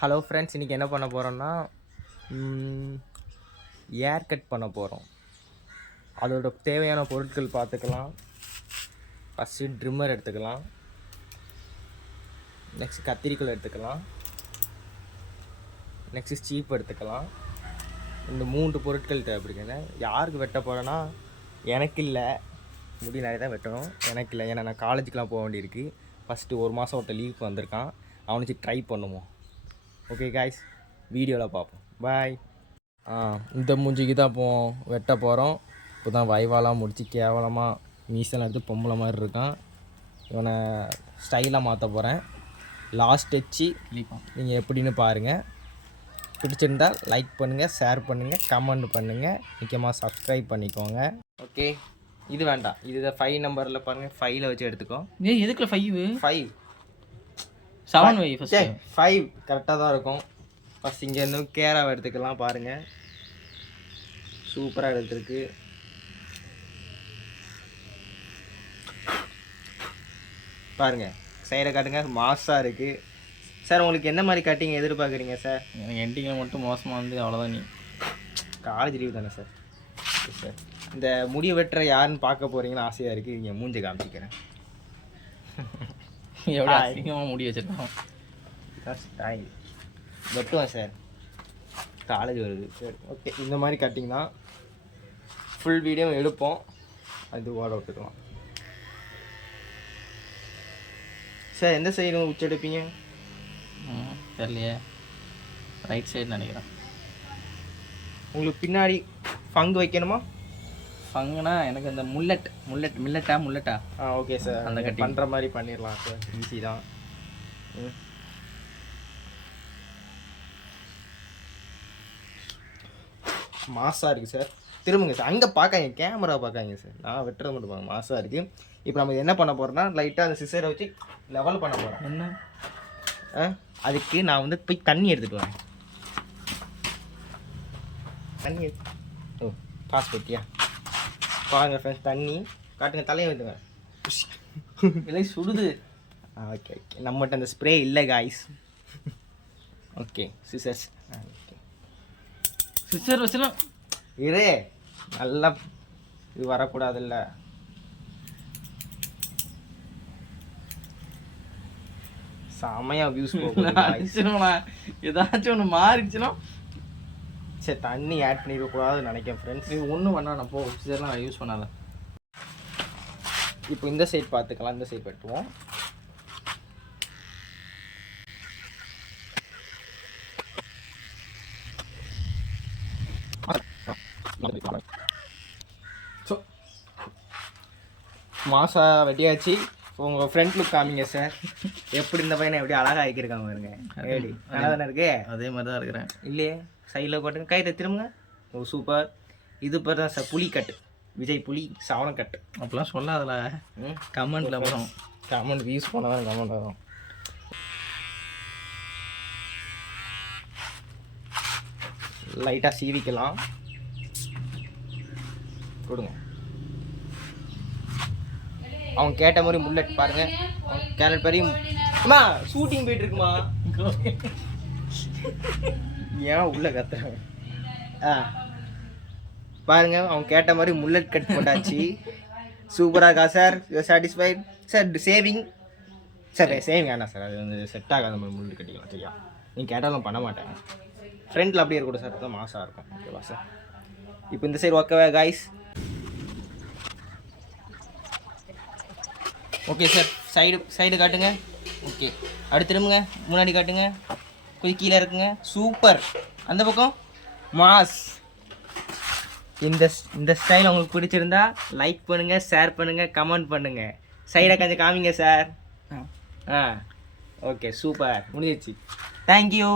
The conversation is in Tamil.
ஹலோ ஃப்ரெண்ட்ஸ், இன்றைக்கி என்ன பண்ண போகிறோன்னா ஏர் கட் பண்ண போகிறோம். அதோட தேவையான பொருட்கள் பார்த்துக்கலாம். ஃபஸ்ட்டு ட்ரிம்மர் எடுத்துக்கலாம், நெக்ஸ்ட் கத்திரிக்கோல் எடுத்துக்கலாம், நெக்ஸ்ட்டு சீப் எடுத்துக்கலாம். இந்த 3 பொருட்கள் தேவைப்படுதுங்க. யாருக்கு வெட்ட போகிறேன்னா, எனக்கு இல்லை, முடி நிறைய தான் வெட்டணும். எனக்கு இல்லை, ஏன்னா நான் காலேஜுக்கெலாம் போக வேண்டியிருக்கு. ஃபஸ்ட்டு 1 மாதம் ஒருத்தர் லீவுக்கு வந்திருக்கான், அவனுக்கு ட்ரை பண்ணுவோம். ஓகே காய்ஸ், வீடியோவில் பார்ப்போம். பாய். இந்த மூஞ்சிக்கு தான் வெட்ட போகிறோம். இப்போ தான் வைவாலாம் முடித்து கேவலமாக மீசெல்லாம் எடுத்து பொம்பளை மாதிரி இருக்கான். இவனை ஸ்டைலாக மாற்ற போகிறேன். லாஸ்ட் டச்சு நீங்கள் எப்படின்னு பாருங்கள். பிடிச்சிருந்தால் லைக் பண்ணுங்கள், ஷேர் பண்ணுங்கள், கமெண்ட் பண்ணுங்கள், முக்கியமாக சப்ஸ்கிரைப் பண்ணிக்கோங்க. ஓகே, இது வேண்டாம், இது 5 நம்பரில் பாருங்கள், 5ல் வச்சு எடுத்துக்கோ. எதுக்குள்ள 5 7 வை ஃபஸ்ட்டு. 5 கரெக்டாக தான் இருக்கும். ஃபஸ்ட் இங்கேருந்து கேராவை எடுத்துக்கலாம். பாருங்கள், சூப்பராக எடுத்துருக்கு. பாருங்கள், சைடை காட்டுங்க, மாஸாக இருக்குது. சார், உங்களுக்கு எந்த மாதிரி கட்டிங் எதிர்பார்க்குறீங்க சார்? எனக்கு எண்டிங்கில் மட்டும் மோசமாக வந்து அவ்வளோதான். நீ காலேஜ் லீவ் தானே சார்? சார், இந்த முடி வெட்டுற யாருன்னு பார்க்க போகிறீங்கன்னு ஆசையாக இருக்குது. இங்கே மூஞ்சி காமிச்சிக்கிறேன். எவ்வளோ அதிகமாக முடி வச்சுருக்கோம். ஸ்டைல் வெட்டுவேன் சார், காலேஜ் வருது. சரி, ஓகே, இந்த மாதிரி கட்டிங் தான். ஃபுல் வீடியோ எடுப்போம், அது ஓட விட்டுக்கலாம். சார், எந்த சைடு உச்சி எடுப்பீங்க? தெரியலையே, ரைட் சைடு நினைக்கிறேன். உங்களுக்கு பின்னாடி ஃபங்கு வைக்கணுமா? ஃபங்குனா எனக்கு இந்த முல்லட்டா. ஓகே சார், அந்த கட்டி பண்ணுற மாதிரி பண்ணிடலாம் சார், ஈஸி தான். மாசாக இருக்குது சார். திரும்புங்க சார், அங்கே பார்க்காங்க, கேமரா பார்க்காங்க சார். நான் வெட்டுறது மட்டும் பாருங்க, மாசாக இருக்குது. இப்போ நம்ம என்ன பண்ண போகிறோம்னா, லைட்டாக அந்த சிசரை வச்சு லெவல் பண்ண போகிறோம். என்ன அதுக்கு நான் வந்து போய் தண்ணி எடுத்துகிட்டு வரேன். தண்ணி பாஸ் பற்றியா பாருங்க ஃப்ரெண்ட்ஸ், தண்ணி காட்டுங்க, தலையை வைத்துங்க. இல்லை, சுடுது. ஓகே ஓகே, நம்மகிட்ட அந்த ஸ்ப்ரே இல்லை guys. Okay, scissors. Okay, sister வச்சுலாம் இரே நல்லா இது வரக்கூடாதுல்ல. செமையாக வியூஸ் போகும். ஏதாச்சும் ஒன்று மாறிடுச்சுன்னா சரி, தண்ணி ஆட் பண்ணிடக்கூடாதுன்னு நினைக்கிறேன் ஃப்ரெண்ட்ஸ். இது ஒன்றும் வேணாம், நான் சிஸ்டர்லாம் யூஸ் பண்ணாத. இப்போ இந்த சைட் பார்த்துக்கலாம், இந்த சைட் வெட்டுவோம். மாசா வெட்டியாச்சு. உங்கள் ஃப்ரண்ட் லுக் காமிங்க சார். எப்படி இந்த பையனை எப்படி அழகாக ஆக்கியிருக்காங்க பாருங்க. ஏடி நல்லா தானே இருக்கு? அதே மாதிரி தான் இருக்கிறேன். இல்லையே, சைடில் போட்டுங்க, கையில் திரும்புங்க. ஓ சூப்பர். இது பேர் தான் சார் புலிக்கட்டு, விஜய் புலி சவணக்கட்டு. அப்படிலாம் சொல்லாதல, கமெண்ட்டில் வரும். கமெண்ட் வியூஸ் போனால் தான் கமெண்ட் வரும். லைட்டாக சீவிக்கலாம், கொடுங்க. அவங்க கேட்ட மாதிரி முல்லட் பாருங்க, கேரட் பாரி. அம்மா ஷூட்டிங் போயிட்டு இருக்குமா? ஏன் உள்ள கத்துறாங்க? பாருங்க, அவங்க கேட்ட மாதிரி முல்லட் கட் போட்டாச்சு. சூப்பராக இருக்கா sir? Satisfied sir? Saving sir, saving வேணாம் சார், அது வந்து செட் ஆகாத மாதிரி முல்லட் கட்டிக்கலாம். சரியா, நீங்கள் கேட்டாலும் பண்ண மாட்டேன். ஃப்ரண்ட்டில் அப்படியே இருக்கட்டும் சார், தான் மாசாக இருக்கும். ஓகேவா சார்? இப்போ இந்த சைடு ஓகேவா காய்ஸ்? ஓகே சார், சைடு காட்டுங்க. ஓகே, அடுத்து திரும்புங்க, முன்னாடி காட்டுங்க, கொஞ்சம் கீழே இருக்குங்க. சூப்பர். அந்த பக்கம் மாஸ். இந்த ஸ்டைல் உங்களுக்கு பிடிச்சிருந்தா லைக் பண்ணுங்கள், ஷேர் பண்ணுங்கள், கமெண்ட் பண்ணுங்கள். சைடை கொஞ்சம் காமிங்க சார். ஓகே, சூப்பர், முடிஞ்சிச்சு. தேங்க்யூ.